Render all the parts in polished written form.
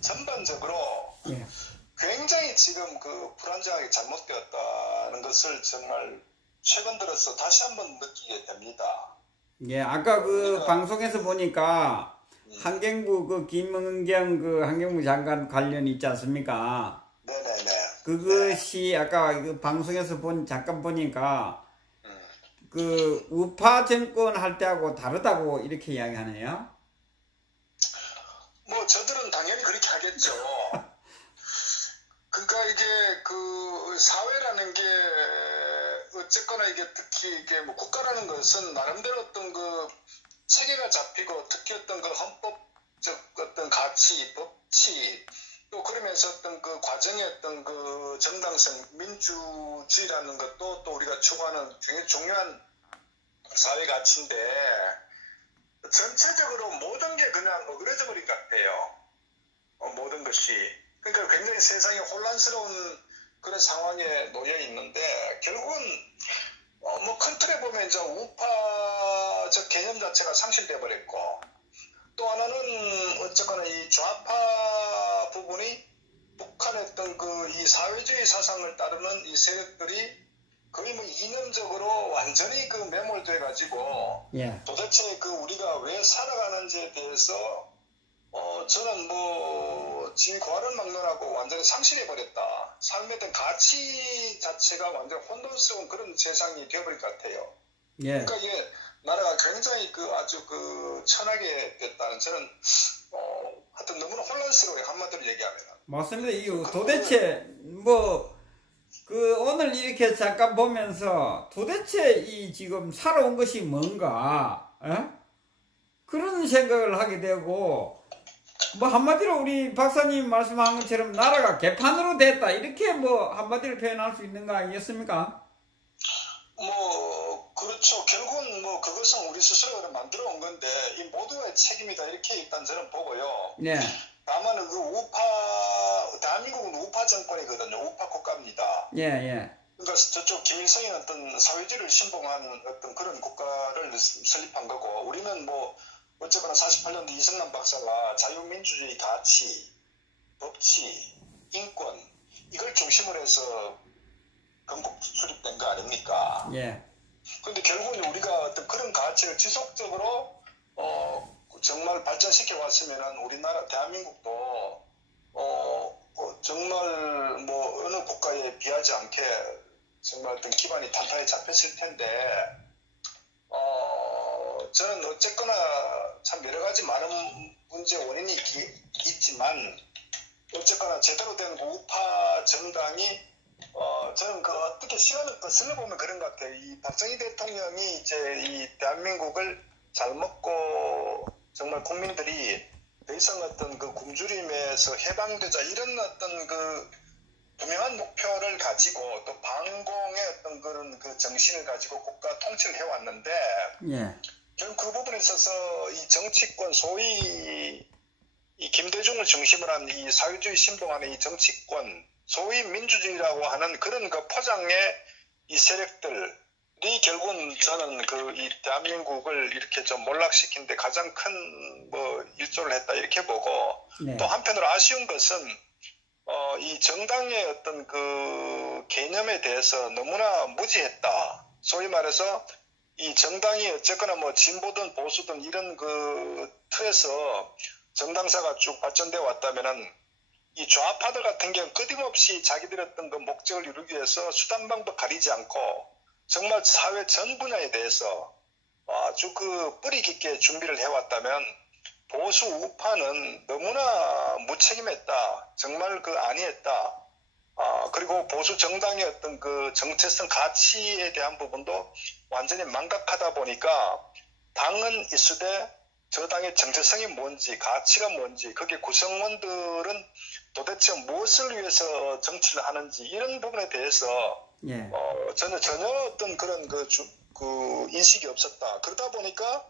전반적으로 예. 굉장히 지금 그 불안정하게 잘못되었다는 것을 정말 최근 들어서 다시 한번 느끼게 됩니다. 예, 아까 그 방송에서 보니까 환경부 그 김은경 그 환경부 장관 관련 있지 않습니까? 네네네. 그것이 아까 그 방송에서 잠깐 보니까 그 우파 정권 할 때하고 다르다고 이렇게 이야기하네요. 뭐 저들은 당연히 그렇게 하겠죠. 그러니까 이게 그 사회라는 게 어쨌거나 이게 특히 이게 뭐 국가라는 것은 나름대로 어떤 그 체계가 잡히고 특히 어떤 그 헌법적 어떤 가치, 법치 또 그러면서 어떤 그 과정의 어떤 그 정당성, 민주주의라는 것도 또 우리가 추구하는 굉장히 중요한 사회 가치인데 전체적으로 모든 게 그냥 어그러져 버린 것 같아요. 모든 것이. 그러니까 굉장히 세상이 혼란스러운 그런 상황에 놓여 있는데 결국은 뭐 큰 틀에 보면 이제 우파적 개념 자체가 상실돼 버렸고 또 하나는 어쨌거나 이 좌파 부분이 북한의 어떤 그 이 사회주의 사상을 따르는 이 세력들이 거의 뭐 이념적으로 완전히 그 매몰돼 가지고 예. 도대체 그 우리가 왜 살아가는지에 대해서 저는 뭐 진과를 막론하고 완전히 상실해 버렸다. 삶에 대한 가치 자체가 완전 혼돈스러운 그런 세상이 되어버릴 것 같아요. 예. 그러니까 이게 나라가 굉장히 그 아주 그 천하게 됐다는 저는 하여튼 너무나 혼란스러워요. 한마디로 얘기하면. 맞습니다. 이거 도대체 뭐 그 오늘 이렇게 잠깐 보면서 도대체 이 지금 살아온 것이 뭔가 그런 생각을 하게 되고 뭐 한마디로 우리 박사님 말씀한 것처럼 나라가 개판으로 됐다 이렇게 뭐 한마디로 표현할 수 있는 거 아니겠습니까? 뭐 그렇죠. 결국은 뭐 그것은 우리 스스로가 만들어 온 건데 이 모두의 책임이다 이렇게 일단 저는 보고요. 네. 다만 그 대한민국은 우파 정권이거든요. 우파 국가입니다. 예, 예. 그러니까 저쪽 김일성이 어떤 사회주의를 신봉한 어떤 그런 국가를 설립한 거고 우리는 뭐 어쨌거나 48년도 이승만 박사가 자유민주주의 가치, 법치, 인권 이걸 중심으로 해서 건국 수립된 거 아닙니까? 예. 그런데 결국은 우리가 어떤 그런 가치를 지속적으로 정말 발전시켜 왔으면은 우리나라 대한민국도 정말 뭐 어느 국가에 비하지 않게 정말 어떤 기반이 탄탄히 잡혔을 텐데 저는 어쨌거나 참 여러 가지 많은 문제 원인이 있지만 어쨌거나 제대로 된 우파 정당이 저는 그 어떻게 시간을 거슬러보면 그런 것 같아요. 이 박정희 대통령이 이제 이 대한민국을 잘 먹고 정말 국민들이 더 이상 어떤 그 굶주림에서 해방되자 이런 어떤 그 분명한 목표를 가지고 또 반공의 어떤 그런 그 정신을 가지고 국가 통치를 해왔는데 예. 저는 그 부분에 있어서 이 정치권 소위 이 김대중을 중심으로 한 이 사회주의 신봉하는 이 정치권 소위 민주주의라고 하는 그런 그 포장의 이 세력들이 결국은 저는 그 이 대한민국을 이렇게 좀 몰락시킨 데 가장 큰 뭐 일조를 했다 이렇게 보고 네. 또 한편으로 아쉬운 것은 이 정당의 어떤 그 개념에 대해서 너무나 무지했다. 소위 말해서 이 정당이 어쨌거나 뭐 진보든 보수든 이런 그 틀에서 정당사가 쭉 발전되어 왔다면은 이 좌파들 같은 경우는 끊임없이 자기들의 어떤 그 목적을 이루기 위해서 수단 방법 가리지 않고 정말 사회 전 분야에 대해서 아주 그 뿌리 깊게 준비를 해왔다면 보수 우파는 너무나 무책임했다. 정말 그 안이했다. 그리고 보수 정당의 어떤 그 정체성 가치에 대한 부분도 완전히 망각하다 보니까 당은 있으되 저 당의 정체성이 뭔지 가치가 뭔지 거기에 구성원들은 도대체 무엇을 위해서 정치를 하는지 이런 부분에 대해서 예. 전혀 어떤 그런 그 인식이 없었다. 그러다 보니까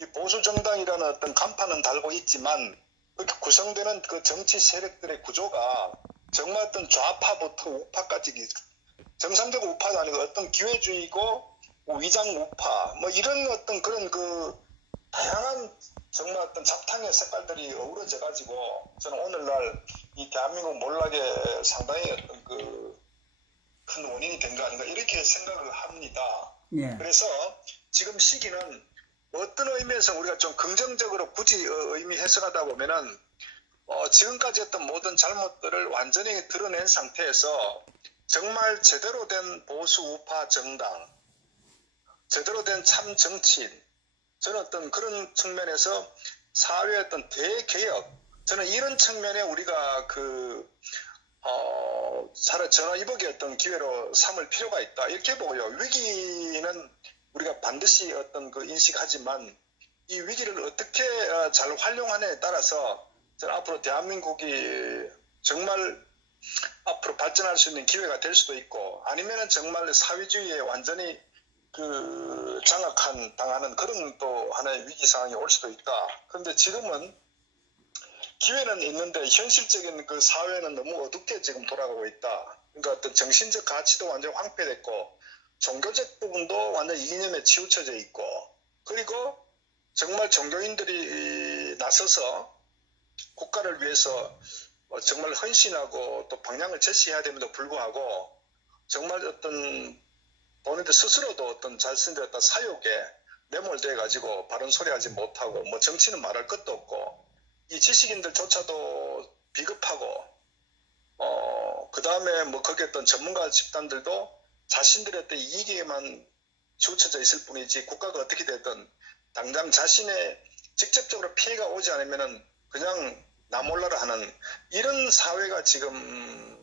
이 보수 정당이라는 어떤 간판은 달고 있지만 그렇게 구성되는 그 정치 세력들의 구조가 정말 어떤 좌파부터 우파까지 정상적 우파도 아니고 어떤 기회주의고 위장 우파 뭐 이런 어떤 그런 그 다양한 정말 어떤 잡탕의 색깔들이 어우러져 가지고 저는 오늘날 이 대한민국 몰락에 상당히 어떤 그 큰 원인이 된 거 아닌가 이렇게 생각을 합니다. 예. 그래서 지금 시기는 어떤 의미에서 우리가 좀 긍정적으로 굳이 의미 해석하다 보면은 지금까지 했던 모든 잘못들을 완전히 드러낸 상태에서 정말 제대로 된 보수 우파 정당, 제대로 된 참 정치인, 저는 어떤 그런 측면에서 사회의 어떤 대개혁, 저는 이런 측면에 우리가 차라리 전화위복의 어떤 기회로 삼을 필요가 있다. 이렇게 보고요. 위기는 우리가 반드시 어떤 그 인식하지만 이 위기를 어떻게 잘 활용하느냐에 따라서 저는 앞으로 대한민국이 정말 앞으로 발전할 수 있는 기회가 될 수도 있고 아니면은 정말 사회주의에 완전히 당하는 그런 또 하나의 위기 상황이 올 수도 있다. 그런데 지금은 기회는 있는데 현실적인 그 사회는 너무 어둡게 지금 돌아가고 있다. 그러니까 어떤 정신적 가치도 완전히 황폐됐고 종교적 부분도 완전히 이념에 치우쳐져 있고 그리고 정말 종교인들이 나서서 국가를 위해서 정말 헌신하고 또 방향을 제시해야 됨에도 불구하고 정말 어떤 본인들 스스로도 어떤 자신들의 어떤 사욕에 매몰돼 가지고 바른 소리 하지 못하고 뭐 정치는 말할 것도 없고 이 지식인들조차도 비겁하고 그 다음에 뭐 거기에 어떤 전문가 집단들도 자신들의 어떤 이익에만 치우쳐져 있을 뿐이지 국가가 어떻게 되든 당장 자신의 직접적으로 피해가 오지 않으면은 그냥 나 몰라라 하는 이런 사회가 지금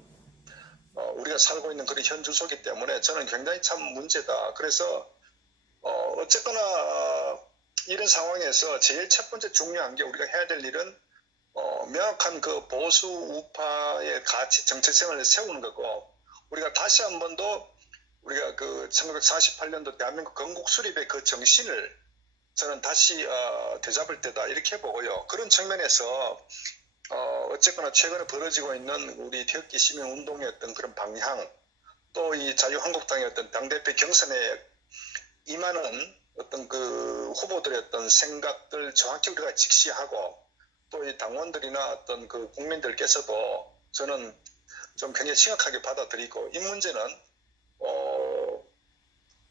우리가 살고 있는 그런 현주소이기 때문에 저는 굉장히 참 문제다. 그래서 어쨌거나 이런 상황에서 제일 첫 번째 중요한 게 우리가 해야 될 일은 명확한 그 보수 우파의 가치 정체성을 세우는 거고 우리가 다시 한 번 더 우리가 그 1948년도 대한민국 건국 수립의 그 정신을 저는 다시 되잡을 때다 이렇게 보고요. 그런 측면에서 어쨌거나 최근에 벌어지고 있는 우리 태극기 시민운동의 어떤 그런 방향 또 이 자유한국당의 어떤 당대표 경선에 임하는 어떤 그 후보들의 어떤 생각들 정확히 우리가 직시하고 또 이 당원들이나 어떤 그 국민들께서도 저는 좀 굉장히 심각하게 받아들이고 이 문제는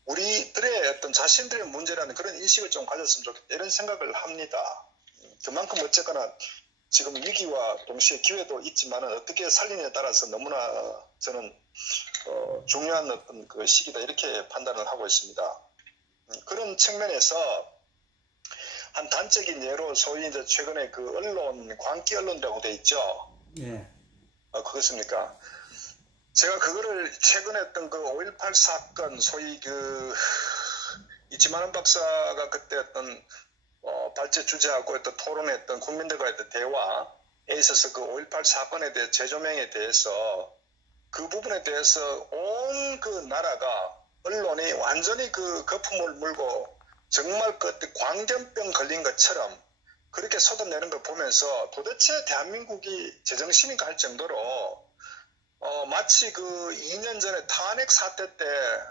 우리들의 어떤 자신들의 문제라는 그런 인식을 좀 가졌으면 좋겠다 이런 생각을 합니다. 그만큼 어쨌거나 지금 위기와 동시에 기회도 있지만 어떻게 살리느냐에 따라서 너무나 저는 중요한 어떤 그 시기다 이렇게 판단을 하고 있습니다. 그런 측면에서 한 단적인 예로 소위 이제 최근에 그 언론 광기 언론이라고 돼 있죠. 예. 그렇습니까? 제가 그거를 최근에 했던 그 5.18 사건 소위 그 이치만원 박사가 그때 어떤 발제 주제하고 또 토론했던 국민들과의 대화에 있어서 그 5.18 사건에 대해 재조명에 대해서 그 부분에 대해서 온 그 나라가 언론이 완전히 그 거품을 물고 정말 그 광견병 걸린 것처럼 그렇게 쏟아내는 걸 보면서 도대체 대한민국이 제정신인가 할 정도로 마치 그 2년 전에 탄핵 사태 때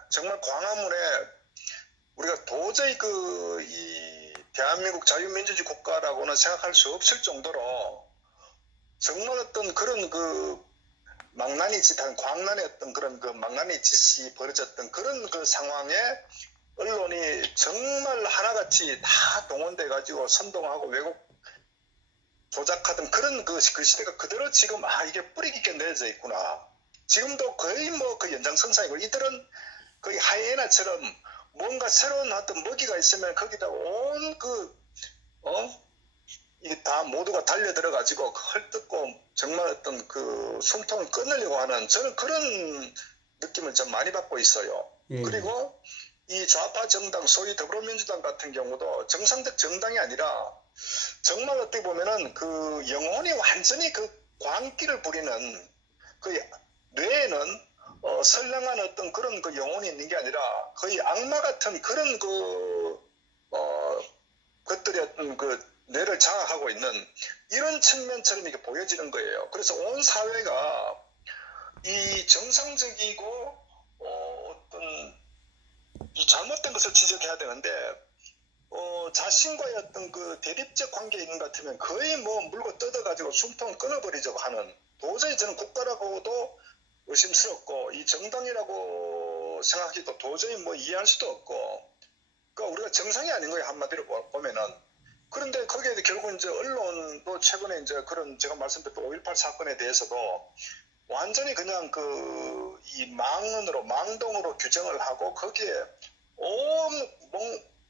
정말 광화문에 우리가 도저히 이 대한민국 자유민주주의 국가라고는 생각할 수 없을 정도로 정말 어떤 그런 그 망나니 짓한 광란의 어떤 그런 그 망나니 짓이 벌어졌던 그런 그 상황에 언론이 정말 하나같이 다 동원돼 가지고 선동하고 왜곡 조작하던 그런 그 시대가 그대로 지금 이게 뿌리 깊게 내려져 있구나. 지금도 거의 뭐 그 연장선상이고 이들은 거의 하이에나처럼 뭔가 새로운 어떤 먹이가 있으면 거기다 온 이게 다 모두가 달려들어 가지고 헐뜯고 정말 어떤 그 숨통을 끊으려고 하는 저는 그런 느낌을 좀 많이 받고 있어요. 예. 그리고 이 좌파 정당 소위 더불어민주당 같은 경우도 정상적 정당이 아니라 정말 어떻게 보면은 그 영혼이 완전히 그 광기를 부리는 그 뇌에는 선량한 어떤 그런 그 영혼이 있는 게 아니라 거의 악마 같은 그런 것들의 어떤 그 뇌를 장악하고 있는 이런 측면처럼 이렇게 보여지는 거예요. 그래서 온 사회가 이 정상적이고 어떤 이 잘못된 것을 지적해야 되는데 자신과의 어떤 그 대립적 관계에 있는 것 같으면 거의 뭐 물고 뜯어가지고 숨통을 끊어버리자고 하는, 도저히 저는 국가라고도 의심스럽고 이 정당이라고 생각해도 도저히 뭐 이해할 수도 없고, 그러니까 우리가 정상이 아닌 거예요, 한마디로 보면은. 그런데 거기에 결국 이제 언론도 최근에 이제 그런 제가 말씀드렸던 5.18 사건에 대해서도 완전히 그냥 이 망언으로, 망동으로 규정을 하고 거기에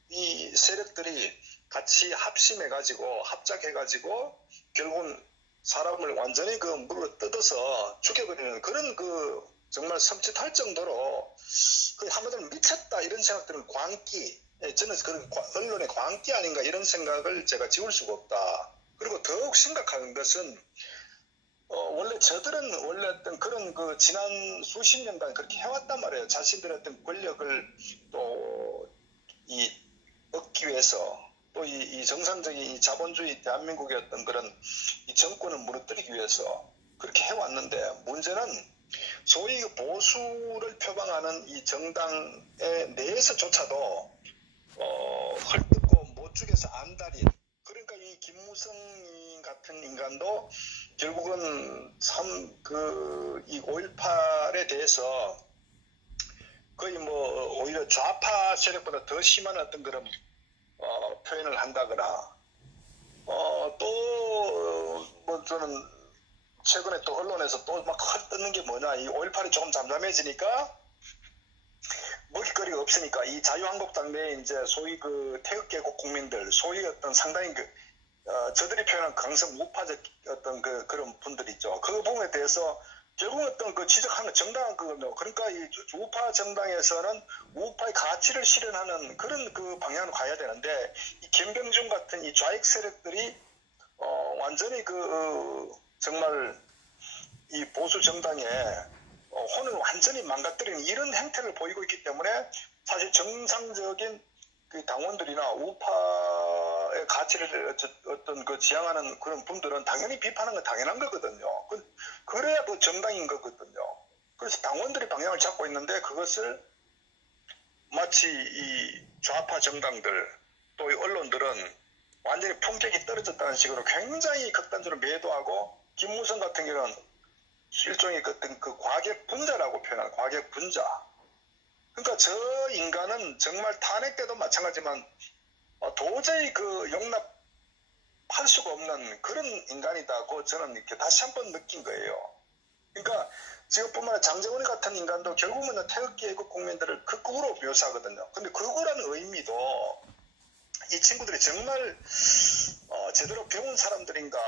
이 세력들이 같이 합심해가지고 합작해가지고 결국은 사람을 완전히 물로 뜯어서 죽여버리는 그런 정말 섬찟할 정도로 한마디로 미쳤다 이런 생각들은 광기, 저는 그런 언론의 광기 아닌가 이런 생각을 제가 지울 수가 없다. 그리고 더욱 심각한 것은 원래 저들은 원래 어떤 그런 지난 수십 년간 그렇게 해왔단 말이에요. 자신들의 어떤 권력을 또 얻기 위해서, 또 이 정상적인 이 자본주의 대한민국의 어떤 그런 이 정권을 무너뜨리기 위해서 그렇게 해왔는데, 문제는 소위 보수를 표방하는 이 정당의 내에서조차도 헐뜯고 못 죽여서 안달인, 그러니까 이 김무성 같은 인간도 결국은 참 이 5.18에 대해서 거의 뭐 오히려 좌파 세력보다 더 심한 어떤 그런 표현을 한다거나, 또 뭐 저는 최근에 또 언론에서 또 막 헐뜯는 게 뭐냐, 이 5.18이 조금 잠잠해지니까 먹잇거리가 없으니까 이 자유한국당 내에 이제 소위 태극기애국 국민들, 소위 어떤 상당히 저들이 표현한 강성 우파적 어떤 그런 분들 있죠. 그 부분에 대해서 결국 어떤 지적하는 정당한 그러니까 이 우파 정당에서는 우파의 가치를 실현하는 그런 방향으로 가야 되는데, 이 김병준 같은 이 좌익 세력들이 완전히 정말 이 보수 정당의 혼을 완전히 망가뜨리는 이런 행태를 보이고 있기 때문에 사실 정상적인 당원들이나 우파의 가치를 어떤 지향하는 그런 분들은 당연히 비판하는 건 당연한 거거든요. 그래야 정당인 거거든요. 그래서 당원들이 방향을 잡고 있는데 그것을 마치 이 좌파 정당들 또 이 언론들은 완전히 품격이 떨어졌다는 식으로 굉장히 극단적으로 매도하고, 김무성 같은 경우는 일종의 어떤 과객 분자라고 표현한 과객 분자. 그러니까 저 인간은 정말 탄핵 때도 마찬가지지만 도저히 용납할 수가 없는 그런 인간이다고 저는 이렇게 다시 한번 느낀 거예요. 그러니까 지금뿐만 아니라 장제원 같은 인간도 결국은 태극기애국 국민들을 극우로 묘사하거든요. 근데 극우라는 의미도 이 친구들이 정말 제대로 배운 사람들인가,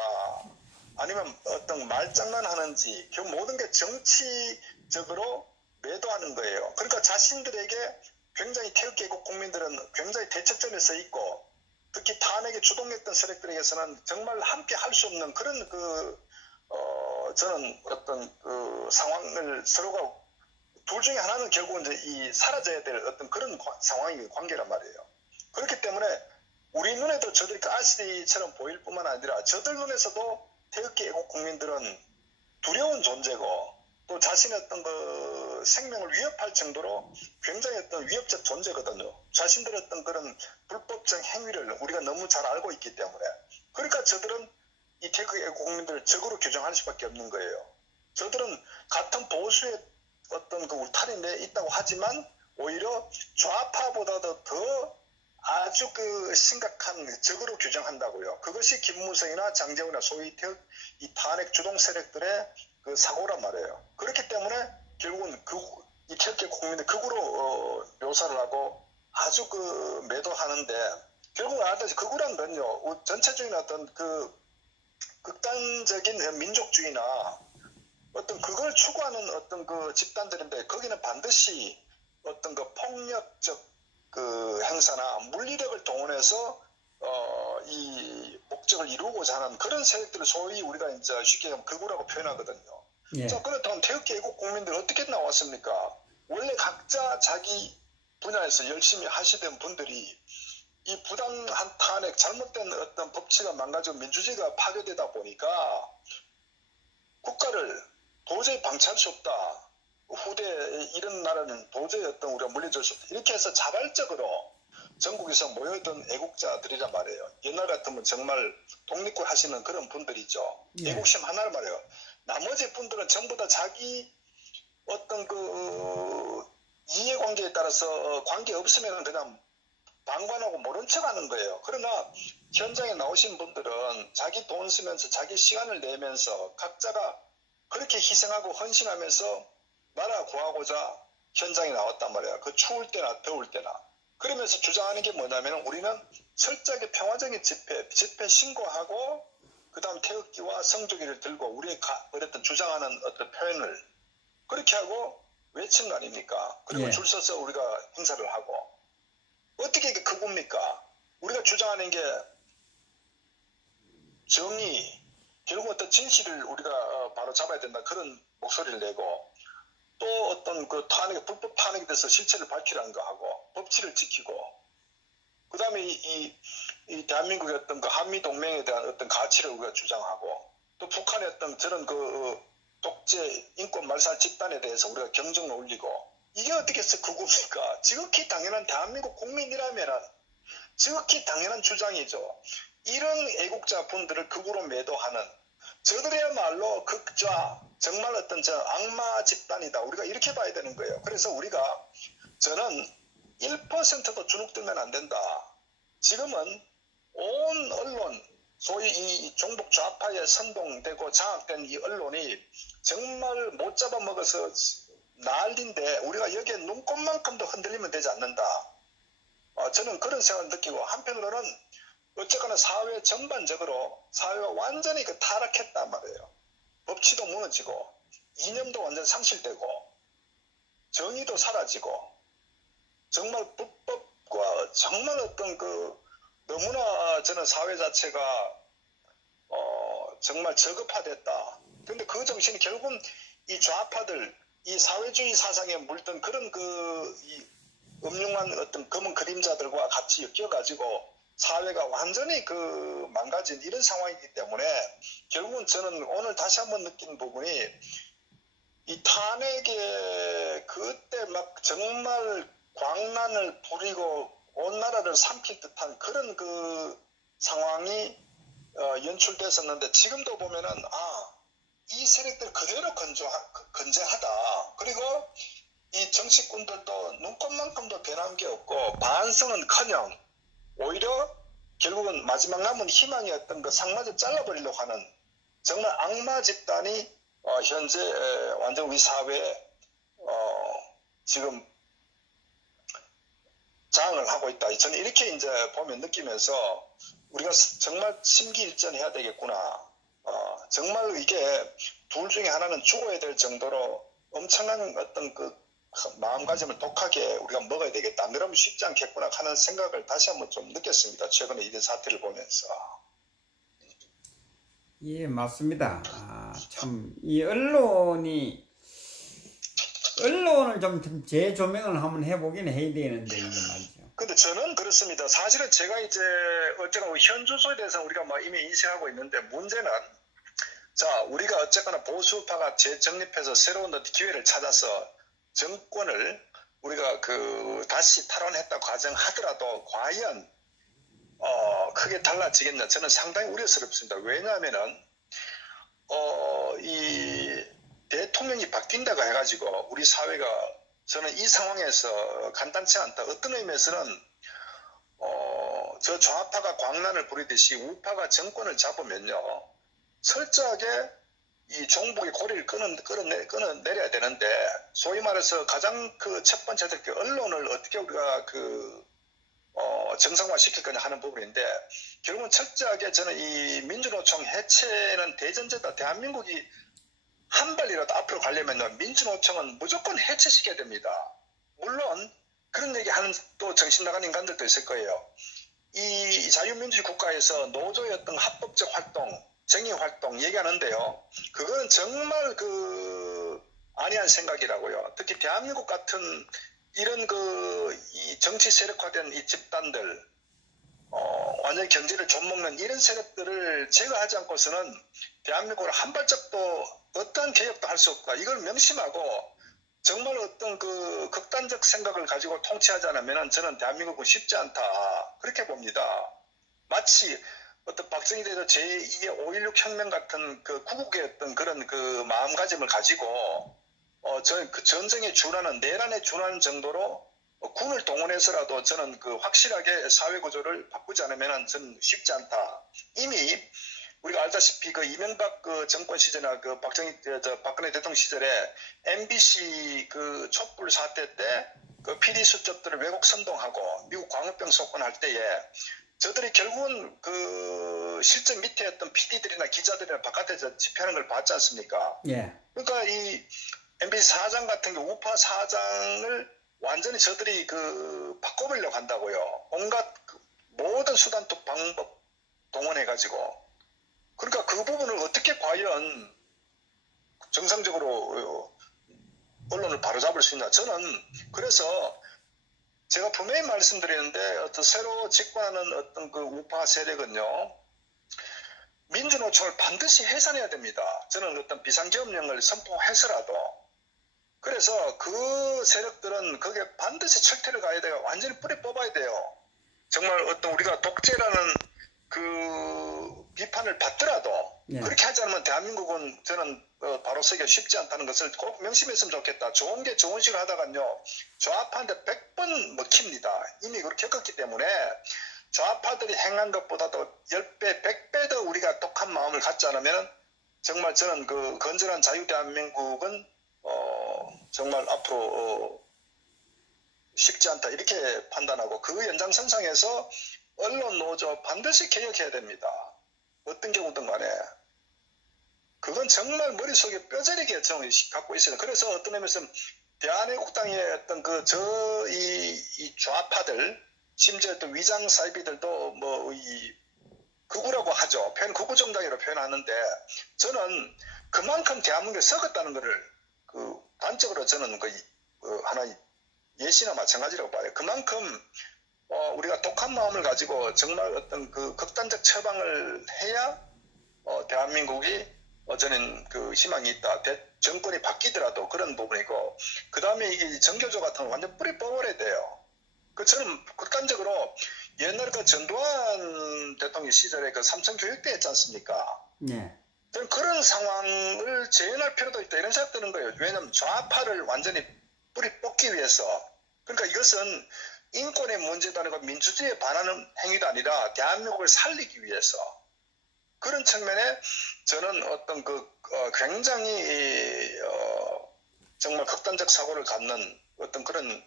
아니면 어떤 말장난 하는지, 결국 모든 게 정치적으로 매도하는 거예요. 그러니까 자신들에게 굉장히 태극기애국 국민들은 굉장히 대척점에 서 있고, 특히 탄핵에 주동했던 세력들에게서는 정말 함께 할 수 없는 그런 저는 어떤 상황을 서로가 둘 중에 하나는 결국은 이제 사라져야 될 어떤 그런 상황이 관계란 말이에요. 그렇기 때문에 우리 눈에도 저들이 가시처럼 보일 뿐만 아니라 저들 눈에서도 태극기애국 국민들은 두려운 존재고, 또 자신의 어떤 생명을 위협할 정도로 굉장히 어떤 위협적 존재거든요. 자신들의 어떤 그런 불법적 행위를 우리가 너무 잘 알고 있기 때문에. 그러니까 저들은 이 태극기애국 국민들을 적으로 규정할 수밖에 없는 거예요. 저들은 같은 보수의 어떤 울타리 내에 있다고 하지만 오히려 좌파보다도 더 아주 심각한 적으로 규정한다고요. 그것이 김무성이나 장제원이나 소위 이 탄핵 주동 세력들의 사고란 말이에요. 그렇기 때문에 결국은 이 태극기애국 국민들 극우로 묘사를 하고 아주 매도하는데, 결국은 극우란 건요, 전체적인 어떤 극단적인 민족주의나 어떤 그걸 추구하는 어떤 집단들인데, 거기는 반드시 어떤 폭력적 행사나 물리력을 동원해서 이 목적을 이루고자 하는 그런 세력들을 소위 우리가 이제 쉽게 극우라고 표현하거든요. 예. 자, 그렇다면 태극기애국 국민들 어떻게 나왔습니까? 원래 각자 자기 분야에서 열심히 하시던 분들이 이 부당한 탄핵, 잘못된 어떤 법치가 망가지고 민주주의가 파괴되다 보니까 국가를 도저히 방치할 수 없다. 후대에 이런 나라는 도저히 우리가 물려줄 수 없다. 이렇게 해서 자발적으로 전국에서 모여있던 애국자들이란 말이에요. 옛날 같으면 정말 독립군 하시는 그런 분들이죠. 예. 애국심 하나를 말이에요. 나머지 분들은 전부 다 자기 어떤 그 이해관계에 따라서 관계 없으면 그냥 방관하고 모른 척 하는 거예요. 그러나 현장에 나오신 분들은 자기 돈 쓰면서 자기 시간을 내면서 각자가 그렇게 희생하고 헌신하면서 나라 구하고자 현장에 나왔단 말이야. 그 추울 때나 더울 때나. 그러면서 주장하는 게 뭐냐면 우리는 철저하게 평화적인 집회 신고하고 그 다음 태극기와 성조기를 들고 우리의 어떤 주장하는 어떤 표현을 그렇게 하고 외친 거 아닙니까? 그리고 예. 줄 서서 우리가 행사를 하고 어떻게 이게 그겁니까? 우리가 주장하는 게 정의, 결국 어떤 진실을 우리가 바로 잡아야 된다 그런 목소리를 내고 또 어떤 그 탄핵, 불법 탄핵에 대해서 실체를 밝히라는 거 하고 법치를 지키고 그 다음에 이 대한민국의 어떤 그 한미동맹에 대한 어떤 가치를 우리가 주장하고 또 북한의 어떤 저런 그 독재 인권 말살 집단에 대해서 우리가 경종을 울리고 이게 어떻게 해서 그겁니까? 지극히 당연한 대한민국 국민이라면 지극히 당연한 주장이죠. 이런 애국자 분들을 극으로 매도하는 저들이야말로 극좌 정말 어떤 저 악마 집단이다. 우리가 이렇게 봐야 되는 거예요. 그래서 저는 1%도 주눅들면 안 된다. 지금은 온 언론 소위 이 종북 좌파에 선동되고 장악된 이 언론이 정말 못 잡아먹어서 난리인데 우리가 여기에 눈꼽만큼도 흔들리면 되지 않는다. 저는 그런 생각을 느끼고 한편으로는 어쨌거나 사회 전반적으로 사회가 완전히 그 타락했단 말이에요. 법치도 무너지고 이념도 완전 상실되고 정의도 사라지고 정말 불법과 정말 어떤 그 너무나 저는 사회 자체가 정말 저급화됐다. 그런데 그 정신이 결국은 이 좌파들 이 사회주의 사상에 물든 그런 이 음흉한 어떤 검은 그림자들과 같이 엮여가지고 사회가 완전히 그 망가진 이런 상황이기 때문에 결국은 저는 오늘 다시 한번 느낀 부분이 이 탄핵에 그때 막 정말 광란을 부리고 온 나라를 삼킬 듯한 그런 그 상황이 연출됐었는데 지금도 보면은 이 세력들 그대로 건재하다. 그리고 이 정치꾼들도 눈꼽만큼도 변한 게 없고 반성은커녕 오히려 결국은 마지막 남은 희망이었던 그 상마저 잘라버리려고 하는 정말 악마 집단이 현재 완전 우리 사회에 지금 장을 하고 있다. 저는 이렇게 이제 보면 느끼면서 우리가 정말 심기일전해야 되겠구나. 정말 이게 둘 중에 하나는 죽어야 될 정도로 엄청난 어떤 그 마음가짐을 독하게 우리가 먹어야 되겠다. 안 그러면 쉽지 않겠구나 하는 생각을 다시 한번 좀 느꼈습니다. 최근에 이런 사태를 보면서. 예, 맞습니다. 참, 이 언론을 좀 재조명을 한번 해보긴 해야 되는데, 이게 말이죠. 근데 저는 그렇습니다. 사실은 제가 이제 어쨌거나 현주소에 대해서 우리가 이미 인식하고 있는데 문제는 자, 우리가 어쨌거나 보수파가 재정립해서 새로운 기회를 찾아서 정권을 우리가 다시 탈환했다 가정하더라도 과연 크게 달라지겠냐 저는 상당히 우려스럽습니다. 왜냐하면은 이 대통령이 바뀐다고 해가지고 우리 사회가 저는 이 상황에서 간단치 않다. 어떤 의미에서는 저 좌파가 광란을 부리듯이 우파가 정권을 잡으면요 철저하게 이 종북의 고리를 끊어내려야 되는데 소위 말해서 가장 첫 번째 언론을 어떻게 우리가 정상화 시킬 거냐 하는 부분인데 결국은 철저하게 저는 이 민주노총 해체는 대전제다. 대한민국이 한 발이라도 앞으로 가려면 민주노총은 무조건 해체시켜야 됩니다. 물론 그런 얘기하는 또 정신 나간 인간들도 있을 거예요. 이 자유민주주의 국가에서 노조의 어떤 합법적 활동 정의활동 얘기하는데요. 그거는 정말 아니한 생각이라고요. 특히 대한민국 같은 이런 이 정치 세력화된 이 집단들, 완전히 경제를 좀먹는 이런 세력들을 제거하지 않고서는 대한민국을 한 발짝도 어떠한 개혁도 할 수 없다. 이걸 명심하고 정말 어떤 그 극단적 생각을 가지고 통치하지 않으면 저는 대한민국은 쉽지 않다. 그렇게 봅니다. 마치 어떤 박정희 대통령 제2의 5.16 혁명 같은 그 구국의 어떤 그런 그 마음가짐을 가지고 저는 그 전쟁에 준하는 내란에 준하는 정도로 군을 동원해서라도 저는 그 확실하게 사회 구조를 바꾸지 않으면 저는 쉽지 않다. 이미 우리가 알다시피 그 이명박 그 정권 시절이나 그 박근혜 대통령 시절에 MBC 그 촛불 사태 때 그 PD 수첩들을 왜곡 선동하고 미국 광우병 속건할 때에 저들이 결국은 그 실제 밑에 어떤 PD들이나 기자들이나 바깥에서 집회하는 걸 봤지 않습니까? 예. 그러니까 이 MBC 사장 같은 경우 우파 사장을 완전히 저들이 그 바꿔보려고 한다고요. 온갖 그 모든 수단 또 방법 동원해가지고. 그러니까 그 부분을 어떻게 과연 정상적으로 언론을 바로잡을 수 있나. 저는 그래서 제가 분명히 말씀드리는데 어떤 새로 집권하는 어떤 그 우파 세력은요. 민주노총을 반드시 해산해야 됩니다. 저는 어떤 비상계엄령을 선포해서라도. 그래서 그 세력들은 거기에 반드시 철퇴를 가야 돼요. 완전히 뿌리 뽑아야 돼요. 정말 어떤 우리가 독재라는 그 비판을 받더라도 예. 그렇게 하지 않으면 대한민국은 저는 바로 서기가 쉽지 않다는 것을 꼭 명심했으면 좋겠다. 좋은 게 좋은 식으로 하다가요. 좌파한테 100번 먹힙니다. 이미 그렇게 겪었기 때문에 좌파들이 행한 것보다도 10배, 100배 더 우리가 독한 마음을 갖지 않으면 정말 저는 그 건전한 자유대한민국은 정말 앞으로 쉽지 않다 이렇게 판단하고 그 연장선상에서 언론 노조 반드시 개혁해야 됩니다. 어떤 경우든 간에 그건 정말 머릿속에 뼈저리게 저는 갖고 있어요. 그래서 어떤 의미에서 대한애국당의 어떤 그 이 좌파들 심지어 또 위장 사이비들도 뭐 이 극우라고 하죠. 극우 정당이라고 표현하는데 저는 그만큼 대한민국에 썩었다는 것을 그 단적으로 저는 하나의 예시나 마찬가지라고 봐요. 그만큼 우리가 독한 마음을 가지고 정말 어떤 그 극단적 처방을 해야 대한민국이 저는 그 희망이 있다. 정권이 바뀌더라도 그런 부분이고 그 다음에 이게 정교조 같은 건 완전 뿌리 뽑아야 돼요. 저는 극단적으로 옛날 그 전두환 대통령 시절에 그 삼성교육대 했지 않습니까? 네. 저는 그런 상황을 재현할 필요도 있다 이런 생각 드는 거예요. 왜냐하면 좌파를 완전히 뿌리 뽑기 위해서. 그러니까 이것은 인권의 문제도 아니고 민주주의에 반하는 행위도 아니라 대한민국을 살리기 위해서 그런 측면에 저는 어떤 굉장히 정말 극단적 사고를 갖는 어떤 그런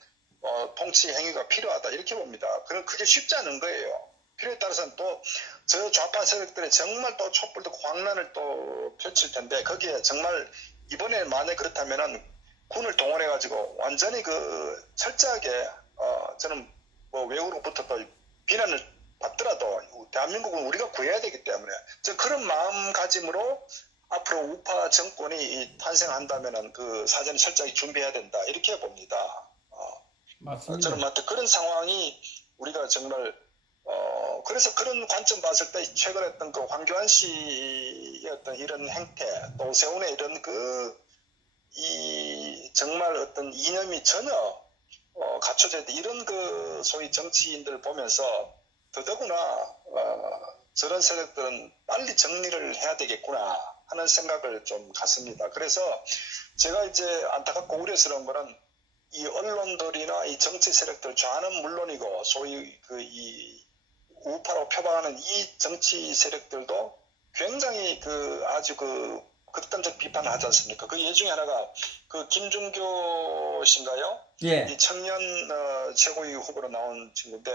통치 행위가 필요하다 이렇게 봅니다. 그게 쉽지 않은 거예요. 필요에 따라서는 또 저 좌파 세력들이 정말 또 촛불도 광란을 또 펼칠 텐데 거기에 정말 이번에 만약 그렇다면은 군을 동원해 가지고 완전히 그 철저하게 저는 뭐 외국으로부터 또 비난을 받더라도 대한민국은 우리가 구해야 되기 때문에 저 그런 마음가짐으로 앞으로 우파 정권이 탄생한다면은 그 사전에 철저히 준비해야 된다 이렇게 봅니다. 맞습니다. 저는 마트 그런 상황이 우리가 정말 그래서 그런 관점 봤을 때 최근에 했던 그 황교안 씨의 어떤 이런 행태 또 오세훈의 이런 정말 어떤 이념이 전혀 갖춰져야 돼. 이런 그 소위 정치인들을 보면서 더더구나 저런 세력들은 빨리 정리를 해야 되겠구나 하는 생각을 좀 갖습니다. 그래서 제가 이제 안타깝고 우려스러운 거는 이 언론들이나 이 정치 세력들 좌는 물론이고 소위 이 우파로 표방하는 이 정치 세력들도 굉장히 아주 극단적 비판을 하지 않습니까? 그 예 중에 하나가 김준교 씨인가요? 예. 이 청년 최고위 후보로 나온 친구인데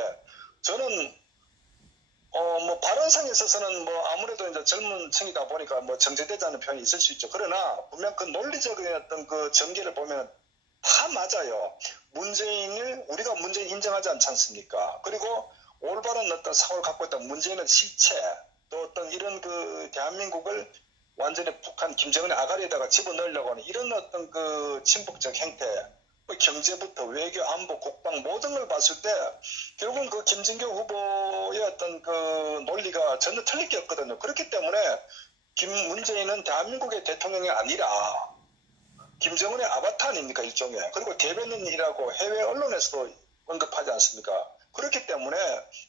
저는 뭐 발언상에 있어서는 뭐 아무래도 이제 젊은 층이다 보니까 뭐 정제되지 않은 표현이 있을 수 있죠. 그러나 분명 그 논리적인 어떤 그 전개를 보면 다 맞아요. 우리가 문재인 인정하지 않지 않습니까? 그리고 올바른 어떤 사고를 갖고 있던 문재인의 실체, 또 어떤 이런 대한민국을 완전히 북한 김정은의 아가리에다가 집어넣으려고 하는 이런 어떤 친북적 행태, 경제부터 외교, 안보, 국방 모든 걸 봤을 때 결국은 김진교 후보의 어떤 논리가 전혀 틀릴 게 없거든요. 그렇기 때문에 문재인은 대한민국의 대통령이 아니라 김정은의 아바타 아닙니까, 일종의. 그리고 대변인이라고 해외 언론에서도 언급하지 않습니까? 그렇기 때문에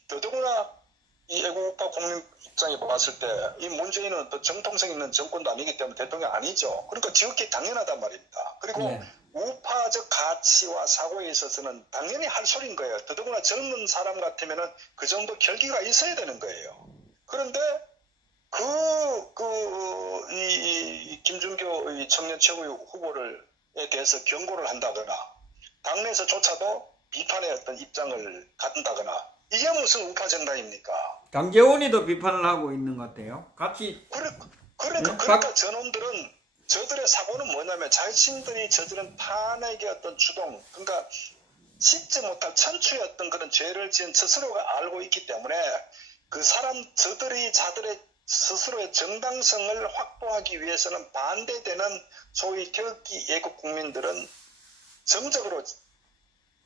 더더구나 이 애국우파 국민 입장에 봤을 때 이 문재인은 또 정통성 있는 정권도 아니기 때문에 대통령 아니죠. 그러니까 지극히 당연하단 말입니다. 그리고 네. 우파적 가치와 사고에 있어서는 당연히 할 소리인 거예요. 더더구나 젊은 사람 같으면은 그 정도 결기가 있어야 되는 거예요. 그런데 이 김준교 이 청년 최고위 후보에 대해서 경고를 한다거나 당내에서조차도 비판의 어떤 입장을 갖는다거나 이게 무슨 우파 정당입니까? 강재원이도 비판을 하고 있는 것 같아요. 같이. 그러니까 저놈들은 저들의 사고는 뭐냐면 자신들이 저지른 탄핵의 어떤 주동, 그러니까 씻지 못할 천추의 어떤 그런 죄를 지은 스스로가 알고 있기 때문에 그 저들이 자들의 스스로의 정당성을 확보하기 위해서는 반대되는 소위 태극기 애국 국민들은 정적으로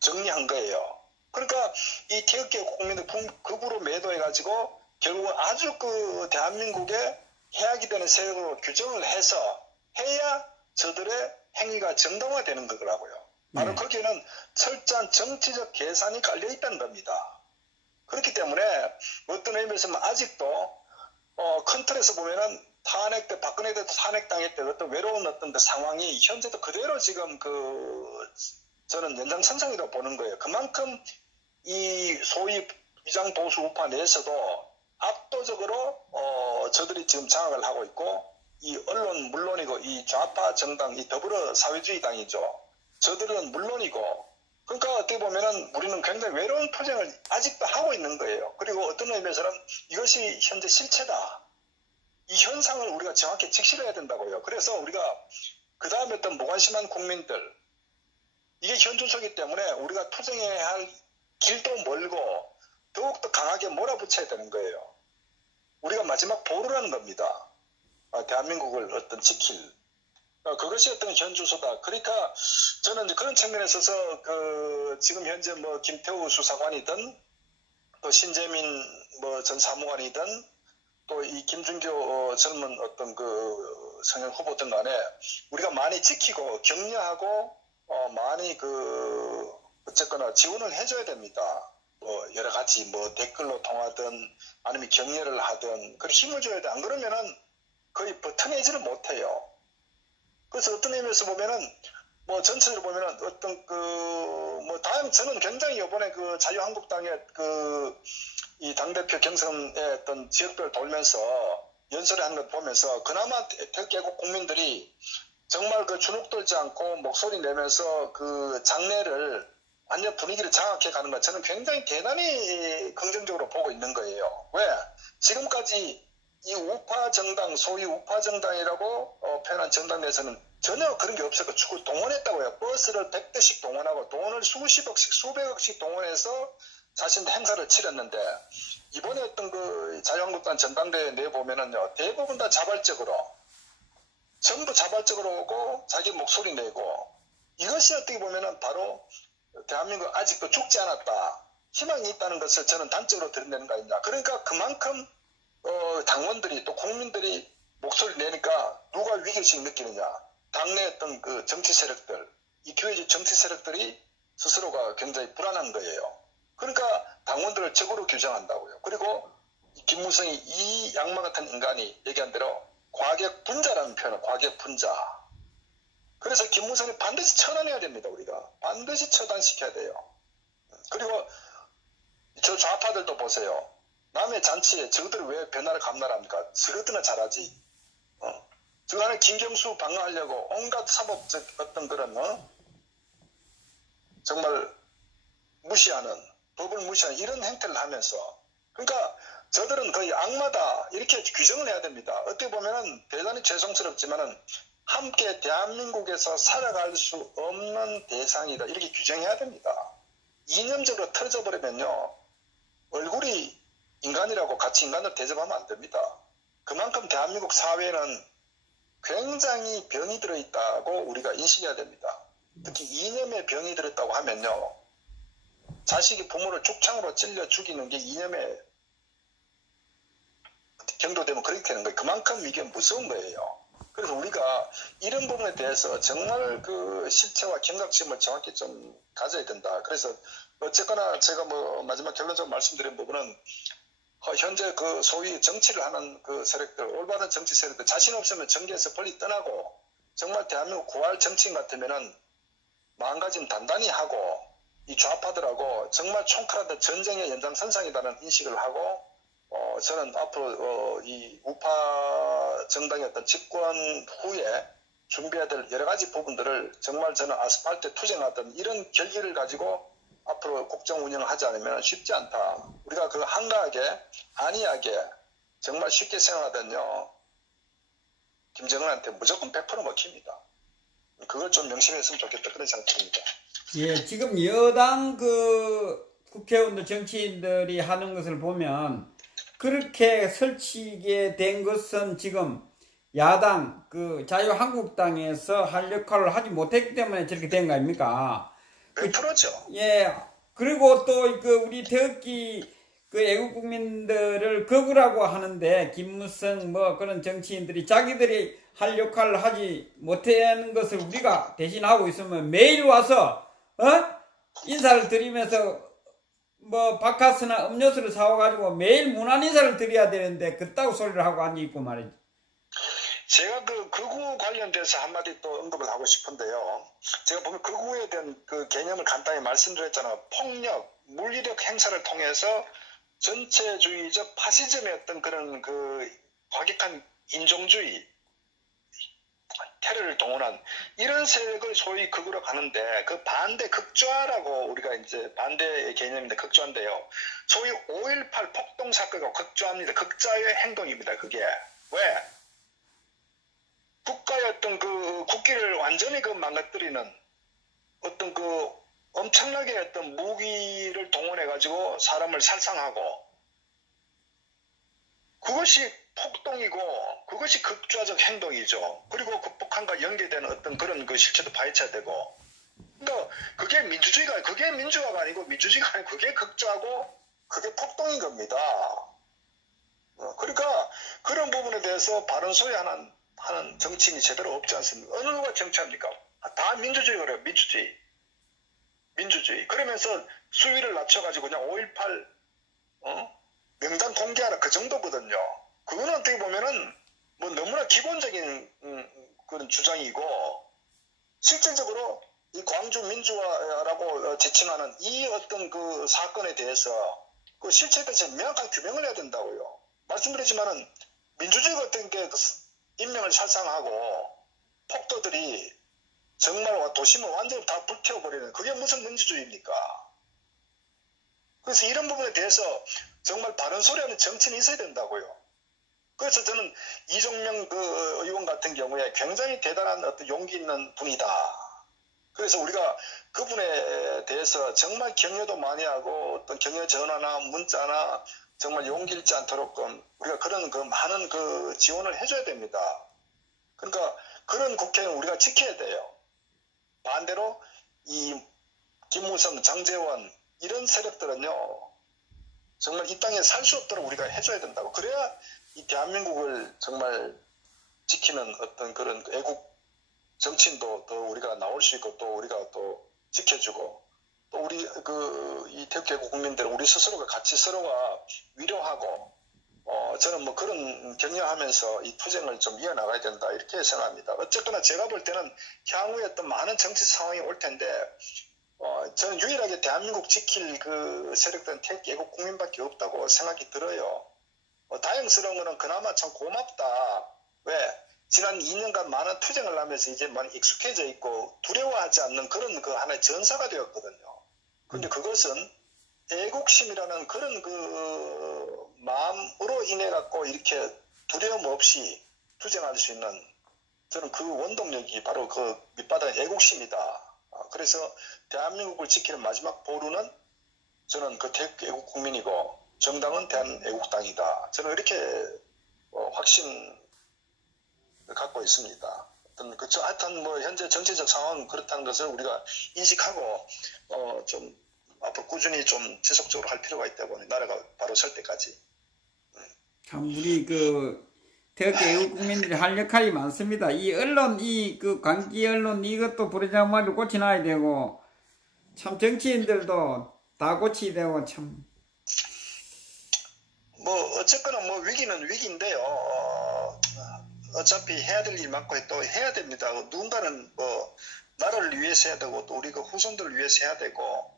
정리한 거예요. 그러니까 이 태극기 애국 국민들 극으로 매도해가지고 결국은 아주 그 대한민국의 해악이 되는 세력으로 규정을 해야 저들의 행위가 정당화되는 거라고요. 바로 거기에는 철저한 정치적 계산이 깔려있다는 겁니다. 그렇기 때문에 어떤 의미에서 아직도 큰 틀에서 보면은 탄핵 때 박근혜 대통령 탄핵당할 때 어떤 외로운 어떤 상황이 현재도 그대로 지금 저는 연장선상이라고 보는 거예요. 그만큼 이 소위 위장 보수 우파 내에서도 압도적으로 저들이 지금 장악을 하고 있고 이 언론 물론이고 이 좌파 정당 이 더불어 사회주의당이죠. 저들은 물론이고 그러니까 어떻게 보면은 우리는 굉장히 외로운 투쟁을 아직도 하고 있는 거예요. 그리고 어떤 의미에서는 이것이 현재 실체다. 이 현상을 우리가 정확히 직시해야 된다고요. 그래서 우리가 그 다음에 어떤 무관심한 국민들 이게 현주소이기 때문에 우리가 투쟁해야 할 길도 멀고 더욱더 강하게 몰아붙여야 되는 거예요. 우리가 마지막 보루라는 겁니다. 대한민국을 어떤 지킬 그것이 어떤 현주소다. 그러니까 저는 이제 그런 측면에 있어서 지금 현재 뭐 김태우 수사관이든 또 신재민 뭐 전 사무관이든 또 이 김준교 젊은 어떤 청년 후보든 간에 우리가 많이 지키고 격려하고 많이 어쨌거나 지원을 해줘야 됩니다. 뭐 여러 가지 뭐 댓글로 통하든 아니면 격려를 하든 그렇게 힘을 줘야 돼. 안 그러면은 거의 버텨내지를 못해요. 그래서 어떤 의미에서 보면은 뭐 전체적으로 보면은 어떤 저는 굉장히 이번에 자유한국당의 이 당대표 경선의 어떤 지역별 돌면서 연설을 하는 걸 보면서 그나마 태극기 애국 국민들이 정말 주눅 들지 않고 목소리 내면서 장례를 완전 분위기를 장악해 가는 것 저는 굉장히 대단히 긍정적으로 보고 있는 거예요. 왜? 지금까지 이 우파 정당, 소위 우파 정당이라고 표현한 정당 내에서는 전혀 그런 게 없었고 축구 동원했다고요. 버스를 100대씩 동원하고 돈을 수십억씩, 수백억씩 동원해서 자신들 행사를 치렀는데 이번에 어떤 자유한국당 전당대회 내보면은요 대부분 다 전부 자발적으로 오고 자기 목소리 내고 이것이 어떻게 보면은 바로 대한민국 아직도 죽지 않았다. 희망이 있다는 것을 저는 단적으로 드러내는 거 아니냐. 그러니까 그만큼 당원들이 또 국민들이 목소리 내니까 누가 위기의식 느끼느냐. 당내 어떤 정치 세력들, 이 교회적 정치 세력들이 스스로가 굉장히 불안한 거예요. 그러니까 당원들을 적으로 규정한다고요. 그리고 김무성이 이 양마 같은 인간이 얘기한 대로 과객분자라는 표현을 과객분자. 그래서 김무성이 반드시 처단해야 됩니다. 우리가 반드시 처단시켜야 돼요. 그리고 저 좌파들도 보세요. 남의 잔치에 저들이 왜 변화를 감나랍니까? 저들은 잘하지. 저거는 김경수 방어하려고 온갖 사법적 어떤 그런 정말 무시하는 법을 무시하는 이런 행태를 하면서 그러니까 저들은 거의 악마다 이렇게 규정을 해야 됩니다. 어떻게 보면은 대단히 죄송스럽지만은 함께 대한민국에서 살아갈 수 없는 대상이다 이렇게 규정해야 됩니다. 이념적으로 틀어져 버리면요 얼굴이 인간이라고 같이 인간을 대접하면 안 됩니다. 그만큼 대한민국 사회에는 굉장히 병이 들어있다고 우리가 인식해야 됩니다. 특히 이념에 병이 들었다고 하면요 자식이 부모를 죽창으로 찔려 죽이는 게 이념에 경도되면 그렇게 되는 거예요. 그만큼 이게 무서운 거예요. 그래서 우리가 이런 부분에 대해서 정말 그 실체와 경각심을 정확히 좀 가져야 된다. 그래서 어쨌거나 제가 뭐 마지막 결론적으로 말씀드린 부분은 현재 그 소위 정치를 하는 그 세력들, 올바른 정치 세력들, 자신 없으면 정계에서 빨리 떠나고 정말 대한민국 구할 정치인 같으면은 마음가짐 단단히 하고 이 좌파들하고 정말 총칼하던 전쟁의 연장선상이라는 인식을 하고 저는 앞으로 이 우파 정당의 어떤 집권 후에 준비해야 될 여러 가지 부분들을 정말 저는 아스팔트에 투쟁하던 이런 결기를 가지고 앞으로 국정 운영을 하지 않으면 쉽지 않다. 우리가 그 한가하게 안이하게 정말 쉽게 생각하면요 김정은한테 무조건 100% 먹힙니다. 그걸 좀 명심했으면 좋겠다 그런 생각입니다. 예, 지금 여당 그 국회의원들 정치인들이 하는 것을 보면 그렇게 설치게 된 것은 지금 야당 그 자유한국당에서 할 역할을 하지 못했기 때문에 저렇게 된 거 아닙니까? 100%죠. 예. 그리고 또 그 우리 태극기 그 애국 국민들을 거부라고 하는데 김무성 뭐 그런 정치인들이 자기들이 할 역할을 하지 못하는 것을 우리가 대신하고 있으면 매일 와서 인사를 드리면서 뭐 바카스나 음료수를 사와가지고 매일 문안 인사를 드려야 되는데 그따구 소리를 하고 앉아있고 말이지. 제가 그 극우 관련돼서 한마디 또 언급을 하고 싶은데요. 제가 보면 극우에 대한 그 개념을 간단히 말씀드렸잖아요. 폭력, 물리력 행사를 통해서 전체주의적 파시즘의 어떤 그런 그 과격한 인종주의, 테러를 동원한 이런 세력을 소위 극우로 가는데 그 반대 극좌라고 우리가 이제 반대의 개념인데 극좌인데요. 소위 5.18 폭동사건과 극좌입니다. 극좌의 행동입니다. 그게. 왜? 국가의 어떤 그 국기를 완전히 그 망가뜨리는 어떤 그 엄청나게 어떤 무기를 동원해가지고 사람을 살상하고 그것이 폭동이고 그것이 극좌적 행동이죠. 그리고 그 북한과 연계되는 어떤 그런 그 실체도 파헤쳐야 되고. 그러니까 그게 민주화가 아니고 민주주의가 아니고 그게 극좌고 그게 폭동인 겁니다. 그러니까 그런 부분에 대해서 바른 소리 하는 정치인이 제대로 없지 않습니까? 어느 누가 정치합니까? 다 민주주의 그래요. 민주주의. 그러면서 수위를 낮춰가지고 그냥 5.18 명단 공개하라 그 정도거든요. 그거는 어떻게 보면은 뭐 너무나 기본적인 그런 주장이고 실질적으로 이 광주 민주화라고 지칭하는 이 어떤 그 사건에 대해서 그 실체에 대해서 명확한 규명을 해야 된다고요. 말씀드리지만은 민주주의 같은 게 인명을 살상하고 폭도들이 정말 도심을 완전히 다 불태워버리는 그게 무슨 민주주의입니까? 그래서 이런 부분에 대해서 정말 바른 소리하는 정치인이 있어야 된다고요. 그래서 저는 이종명 그 의원 같은 경우에 굉장히 대단한 어떤 용기 있는 분이다. 그래서 우리가 그분에 대해서 정말 격려도 많이 하고 어떤 격려 전화나 문자나 정말 용기 잃지 않도록 우리가 그런 그 많은 그 지원을 해줘야 됩니다. 그러니까 그런 국회는 우리가 지켜야 돼요. 반대로 이 김무성, 장제원 이런 세력들은요 정말 이 땅에 살 수 없도록 우리가 해줘야 된다고. 그래야 이 대한민국을 정말 지키는 어떤 그런 애국 정치인도 더 우리가 나올 수 있고 또 우리가 또 지켜주고 또 우리 이 태극기 애국 국민들 우리 스스로가 같이 서로가 위로하고 저는 뭐 그런 격려하면서 이 투쟁을 좀 이어나가야 된다 이렇게 생각합니다. 어쨌거나 제가 볼 때는 향후에 어떤 많은 정치 상황이 올 텐데 저는 유일하게 대한민국 지킬 그 세력들은 태극기 애국 국민밖에 없다고 생각이 들어요. 다행스러운 거는 그나마 참 고맙다. 왜? 지난 2년간 많은 투쟁을 하면서 이제 많이 익숙해져 있고 두려워하지 않는 그런 그 하나의 전사가 되었거든요. 근데 그것은 애국심이라는 그런 그 마음으로 인해 갖고 이렇게 두려움 없이 투쟁할 수 있는 저는 그 원동력이 바로 그 밑바닥의 애국심이다. 그래서 대한민국을 지키는 마지막 보루는 저는 그 애국 국민이고 정당은 대한애국당이다. 저는 이렇게 확신 갖고 있습니다. 하여튼 뭐 현재 정치적 상황은 그렇다는 것을 우리가 인식하고 좀 앞으로 꾸준히 좀 지속적으로 할 필요가 있다고 나라가 바로 설 때까지. 참 우리 그 특히 외국 국민들이 할 역할이 많습니다. 이 언론, 그 광기 언론 이것도 부르장마를 고쳐놔야 되고, 참 정치인들도 다 고치야 되고, 참. 뭐 어쨌거나 뭐 위기는 위기인데요. 어차피 해야 될 일 많고 또 해야 됩니다. 누군가는 뭐 나라를 위해서 해야 되고 또 우리 그 후손들을 위해서 해야 되고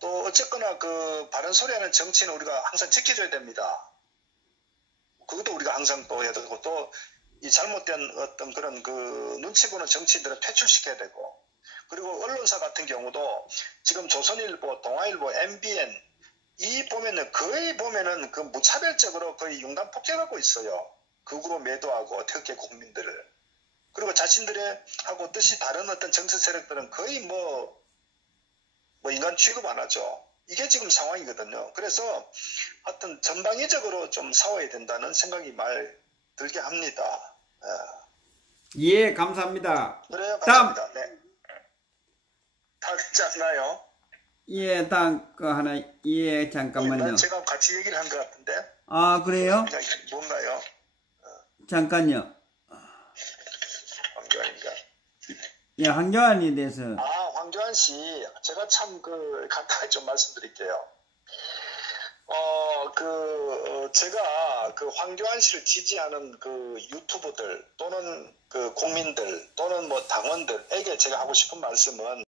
또 어쨌거나 그 바른 소리하는 정치는 우리가 항상 지켜줘야 됩니다. 그것도 우리가 항상 또 해야 되고 또 이 잘못된 어떤 그런 그 눈치 보는 정치인들은 퇴출시켜야 되고 그리고 언론사 같은 경우도 지금 조선일보, 동아일보, MBN 이 보면은 거의 보면은 그 무차별적으로 거의 융단 폭격하고 있어요. 극으로 매도하고 특히 국민들을. 그리고 자신들의 하고 뜻이 다른 어떤 정치 세력들은 거의 뭐 인간 취급 안 하죠. 이게 지금 상황이거든요. 그래서 하여튼 전방위적으로 좀 싸워야 된다는 생각이 말 들게 합니다. 예, 감사합니다. 그래요, 감사합니다. 네. 다 듣지 않나요? 예, 다음 거 하나, 예, 잠깐만요. 제가 같이 얘기를 한 것 같은데. 아, 그래요? 뭔가요? 잠깐요. 황교안인가? 예, 황교안에 대해서. 황교안 씨. 제가 참 간단히 좀 말씀드릴게요. 제가 그 황교안 씨를 지지하는 그 유튜버들 또는 그 국민들 또는 뭐 당원들에게 제가 하고 싶은 말씀은